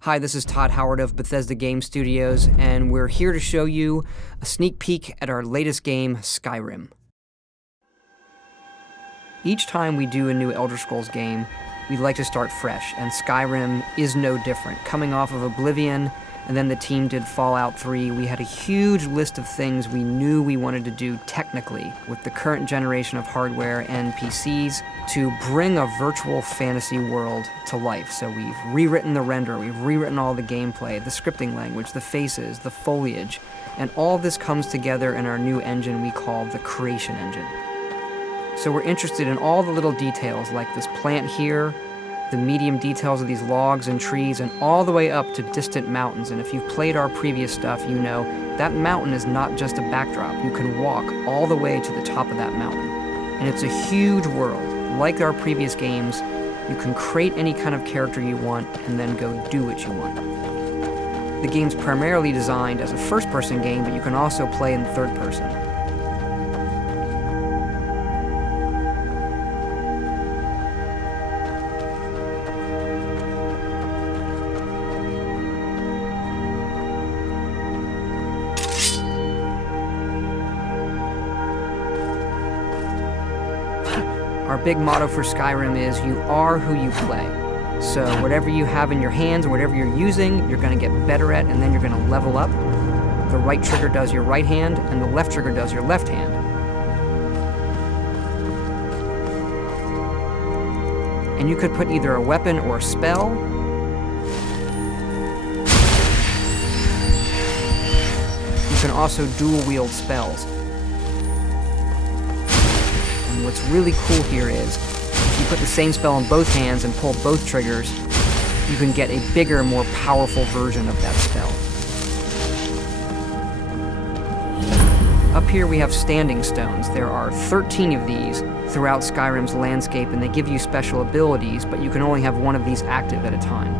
Hi, this is Todd Howard of Bethesda Game Studios, and we're here to show you a sneak peek at our latest game, Skyrim. Each time we do a new Elder Scrolls game, we like to start fresh, and Skyrim is no different. Coming off of Oblivion, and then the team did Fallout 3, we had a huge list of things we knew we wanted to do technically with the current generation of hardware and PCs to bring a virtual fantasy world to life. So we've rewritten the render, we've rewritten all the gameplay, the scripting language, the faces, the foliage, and all this comes together in our new engine we call the Creation Engine. So we're interested in all the little details like this plant here, the medium details of these logs and trees, and all the way up to distant mountains. And if you've played our previous stuff, you know that mountain is not just a backdrop. You can walk all the way to the top of that mountain. And it's a huge world. Like our previous games, you can create any kind of character you want and then go do what you want. The game's primarily designed as a first-person game, but you can also play in third person. Our big motto for Skyrim is, you are who you play. So whatever you have in your hands, or whatever you're using, you're going to get better at, and then you're going to level up. The right trigger does your right hand, and the left trigger does your left hand. And you could put either a weapon or a spell. You can also dual-wield spells. What's really cool here is, if you put the same spell in both hands and pull both triggers, you can get a bigger, more powerful version of that spell. Up here we have standing stones. There are 13 of these throughout Skyrim's landscape, and they give you special abilities, but you can only have one of these active at a time.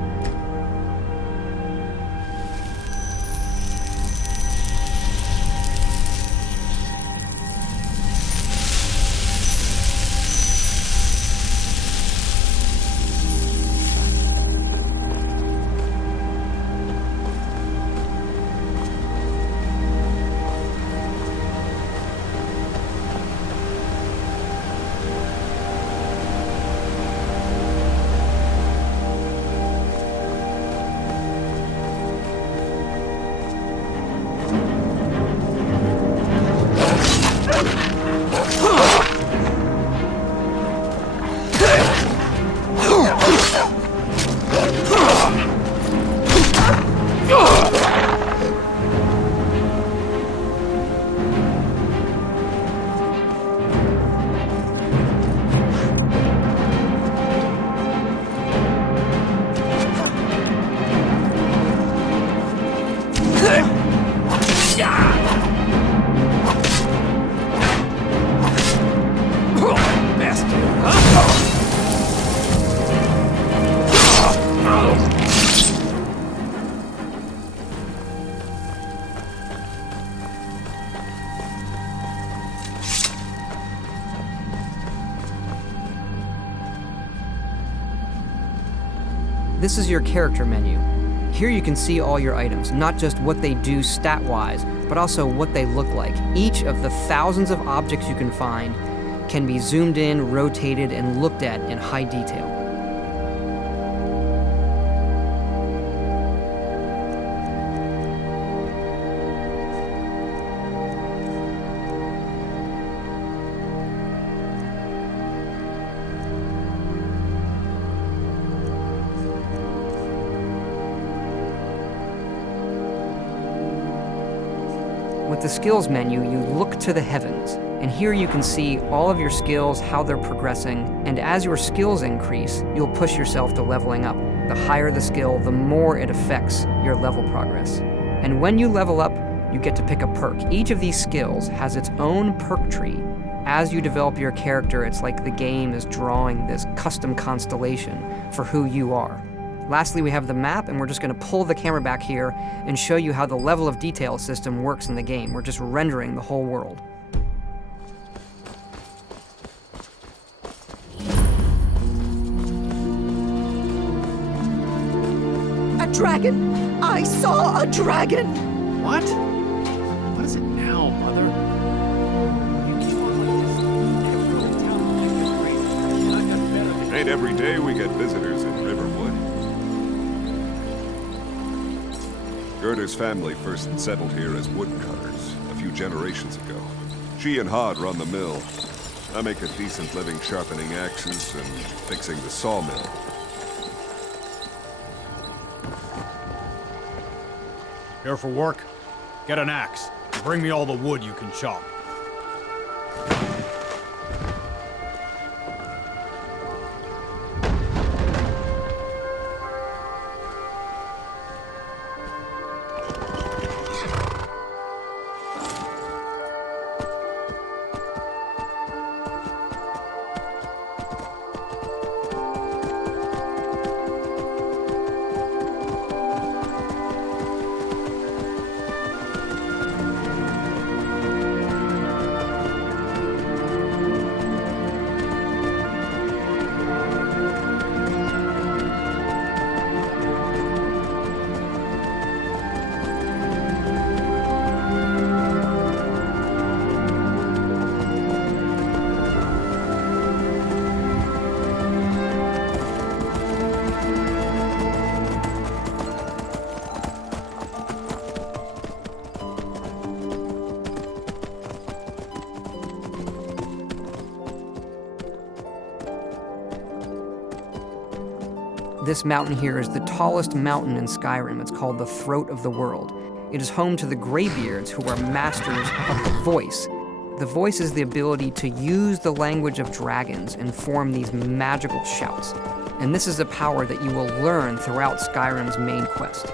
This is your character menu. Here you can see all your items, not just what they do stat-wise, but also what they look like. Each of the thousands of objects you can find can be zoomed in, rotated, and looked at in high detail. With the skills menu, you look to the heavens, and here you can see all of your skills, how they're progressing, and as your skills increase, you'll push yourself to leveling up. The higher the skill, the more it affects your level progress. And when you level up, you get to pick a perk. Each of these skills has its own perk tree. As you develop your character, it's like the game is drawing this custom constellation for who you are. Lastly, we have the map, and we're just going to pull the camera back here and show you how the level of detail system works in the game. We're just rendering the whole world. A dragon! I saw a dragon! What? What is it now, Mother? Ain't every day we get visitors in Riverwood. Gerda's family first settled here as woodcutters a few generations ago. She and Hod run the mill. I make a decent living sharpening axes and fixing the sawmill. Here for work? Get an axe. And bring me all the wood you can chop. This mountain here is the tallest mountain in Skyrim. It's called the Throat of the World. It is home to the Greybeards, who are masters of the voice. The voice is the ability to use the language of dragons and form these magical shouts. And this is a power that you will learn throughout Skyrim's main quest.